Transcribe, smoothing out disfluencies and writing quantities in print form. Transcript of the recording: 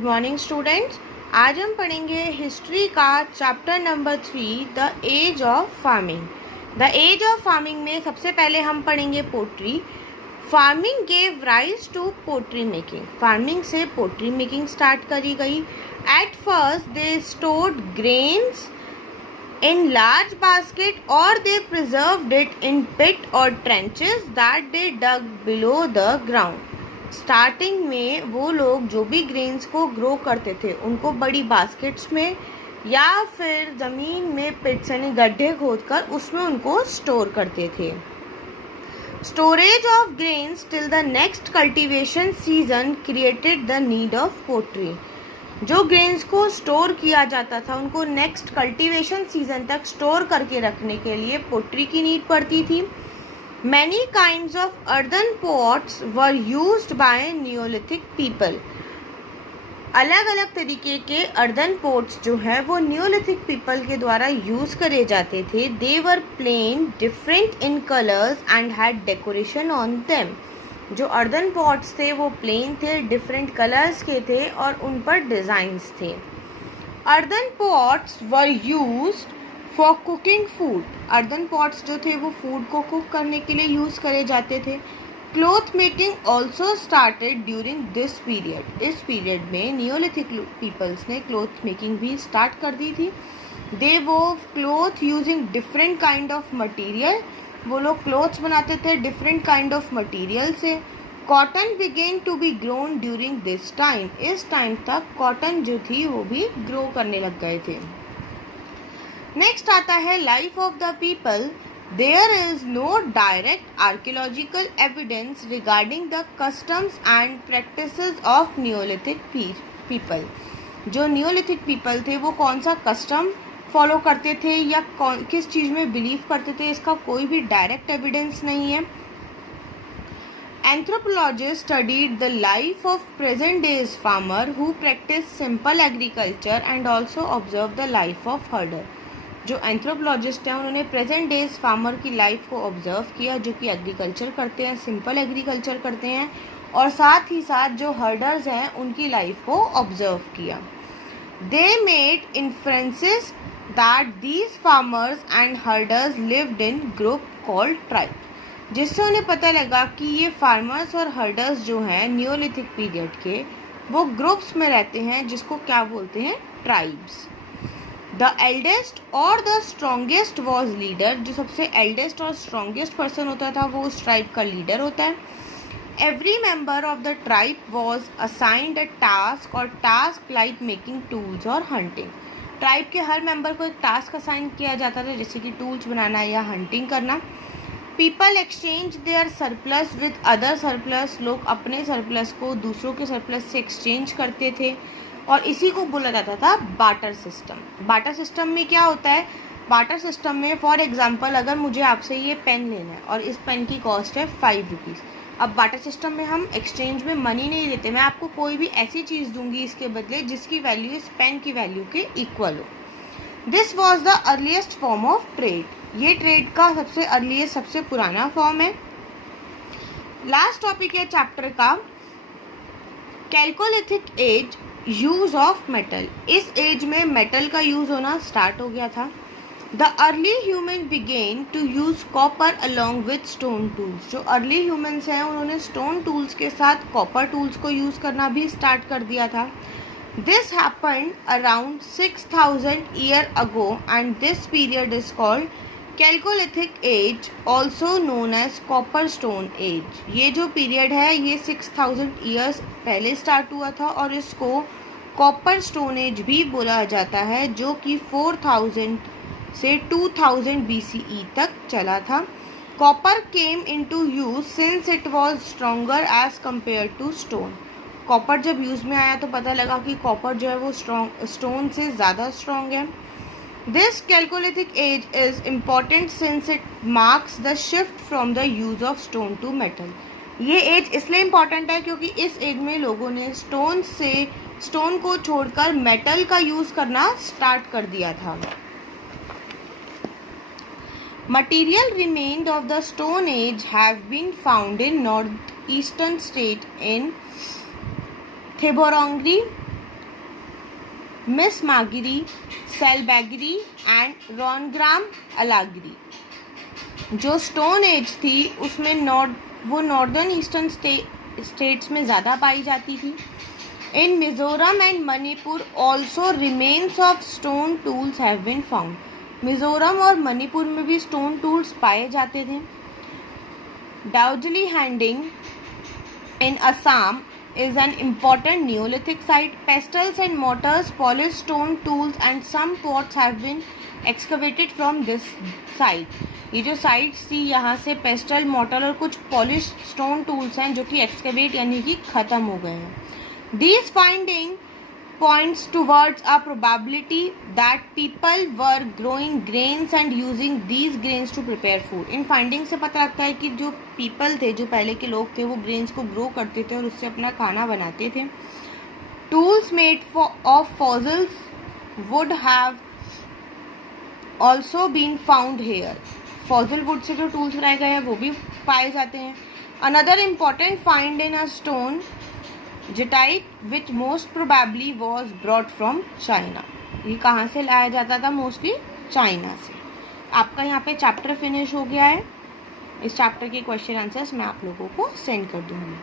Good morning students. आज हम पढ़ेंगे हिस्ट्री का chapter number 3 the age of farming. The age of farming में सबसे पहले हम पढ़ेंगे pottery. Farming gave rise to pottery making. Farming से पोट्री मेकिंग स्टार्ट करी गई। At first they stored grains in large basket or they preserved it in pit or trenches that they dug below the ground. Starting में वो लोग जो भी grains को grow करते थे उनको बड़ी बास्केट्स में या फिर ज़मीन में पिट्स यानी गड्ढे खोदकर उसमें उनको स्टोर करते थे। Storage of grains till the next cultivation season created the need of pottery. जो ग्रेन्स को स्टोर किया जाता था उनको नेक्स्ट कल्टीवेशन सीजन तक स्टोर करके रखने के लिए पोट्री की नीड पड़ती थी। Many kinds of earthen pots were used by neolithic people. अलग अलग तरीके के अर्दन पॉट्स जो है वो नियोलिथिक पीपल के द्वारा यूज करे जाते थे। They were plain, different in colours and had decoration on them. जो अर्दन पॉट्स थे वो प्लेन थे, डिफरेंट कलर्स के थे और उन पर डिज़ाइंस थे। Earthen pots were used for cooking food. Earthen pots जो थे वो फूड को कुक करने के लिए यूज़ करे जाते थे। Cloth making also started during this period. इस पीरियड में नियोलिथिक पीपल्स ने क्लॉथ मेकिंग भी स्टार्ट कर दी थी। They wove cloth using different kind of material. वो लोग क्लोथ्स बनाते थे डिफरेंट काइंड ऑफ मटेरियल से। Cotton began to be grown during this time. इस टाइम तक कॉटन जो थी वो भी ग्रो करने लग गए थे। नेक्स्ट आता है life of the people. There is no direct archaeological evidence regarding the customs and practices of neolithic people. जो नियोलिथिक पीपल थे वो कौन सा कस्टम फॉलो करते थे या किस चीज़ में बिलीव करते थे, इसका कोई भी डायरेक्ट एविडेंस नहीं है। Anthropologist studied the life of present days farmer who practice simple agriculture and also observe the life of हर्डर। जो एंथ्रोपोलॉजिस्ट हैं उन्होंने प्रेजेंट डेज फार्मर की लाइफ को ऑब्जर्व किया जो कि एग्रीकल्चर करते हैं, सिंपल एग्रीकल्चर करते हैं, और साथ ही साथ जो हर्डर्स हैं उनकी लाइफ को ऑब्जर्व किया। They made inferences that these farmers and herders lived in group called tribe, जिससे उन्हें पता लगा कि ये फार्मर्स और हर्डर्स जो हैं नियोलिथिक पीरियड के वो ग्रुप्स में रहते हैं जिसको क्या बोलते हैं, ट्राइब्स। द एल्डेस्ट और द स्ट्रॉन्गेस्ट वॉज लीडर। जो सबसे एल्डेस्ट और स्ट्रॉन्गेस्ट पर्सन होता था वो उस ट्राइब का लीडर होता है। Every member of the tribe was assigned a task और टास्क लाइक मेकिंग टूल्स और हंटिंग। ट्राइब के हर मेंबर को एक टास्क असाइन किया जाता था जैसे कि टूल्स बनाना या हंटिंग करना। People exchange there surplus with other surplus. लोग अपने सरप्लस को दूसरों के सरप्लस से एक्सचेंज करते थे और इसी को बोला जाता था बार्टर सिस्टम। बार्टर सिस्टम में क्या होता है, बार्टर सिस्टम में फॉर एग्जांपल अगर मुझे आपसे ये पेन लेना है और इस पेन की कॉस्ट है 5 रुपीज़। अब बार्टर सिस्टम में हम एक्सचेंज में मनी नहीं देते, मैं आपको कोई भी ऐसी चीज़ दूंगी इसके बदले जिसकी वैल्यू इस पेन की वैल्यू के इक्वल हो। This was the earliest form of trade. ये ट्रेड का सबसे अर्लीस्ट सबसे पुराना फॉर्म है। लास्ट टॉपिक है चैप्टर का chalcolithic age, use of metal. इस एज में मेटल का यूज होना स्टार्ट हो गया था। The early human began to use copper along with stone tools. जो early humans हैं उन्होंने stone tools के साथ copper tools को यूज़ करना भी स्टार्ट कर दिया था। This happened around 6000 year ago and this period is called Chalcolithic age, also known as Copper Stone Age. ये जो पीरियड है ये 6000 years पहले स्टार्ट हुआ था और इसको Copper Stone Age भी बोला जाता है जो कि 4000 से 2000 BCE तक चला था। Copper came into use since it was stronger as compare to stone. Copper जब यूज में आया तो पता लगा कि कॉपर जो है वो स्टोन से ज़्यादा स्ट्रॉन्ग है। This chalcolithic age is important since it marks the shift from the use of stone to metal. ये एज इसलिए इम्पॉर्टेंट है क्योंकि इस एज में लोगों ने स्टोन को छोड़कर मेटल का यूज़ करना स्टार्ट कर दिया था। Material remained of the Stone Age have been found in northeastern state in Thiborongi, मिस मागिरी, सेलबैगरी एंड रॉनग्राम अलागिरी। जो स्टोन एज थी उसमें वो नॉर्दर्न ईस्टर्न स्टेट्स में ज़्यादा पाई जाती थी। In Mizoram and Manipur also remains of stone tools have been found. Mizoram और मणिपुर में भी स्टोन टूल्स पाए जाते थे। Daojali Hading in Assam is an important Neolithic site. Pestles and mortars, polished stone tools and some pots have been excavated from this site. ये जो sites थी यहाँ से पेस्टल, मोटर और कुछ पॉलिश स्टोन टूल्स हैं जो कि एक्सकेवेट यानी कि ख़त्म हो गए हैं। These finding points towards a probability that people were growing grains and using these grains to prepare food. In finding से पता लगता है कि जो पीपल थे, जो पहले के लोग थे, वो ग्रेन्स को ग्रो करते थे और उससे अपना खाना बनाते थे। Tools made of fossils wood have also been found here. Fossil wood से जो टूल्स बनाए गए हैं वो भी पाए जाते हैं। Another important find in a stone jadeite which most probably was brought from China. ये कहाँ से लाया जाता था? मोस्टली चाइना से। आपका यहाँ पे चैप्टर फिनिश हो गया है। इस चैप्टर के क्वेश्चन आंसर्स मैं आप लोगों को सेंड कर दूँगी।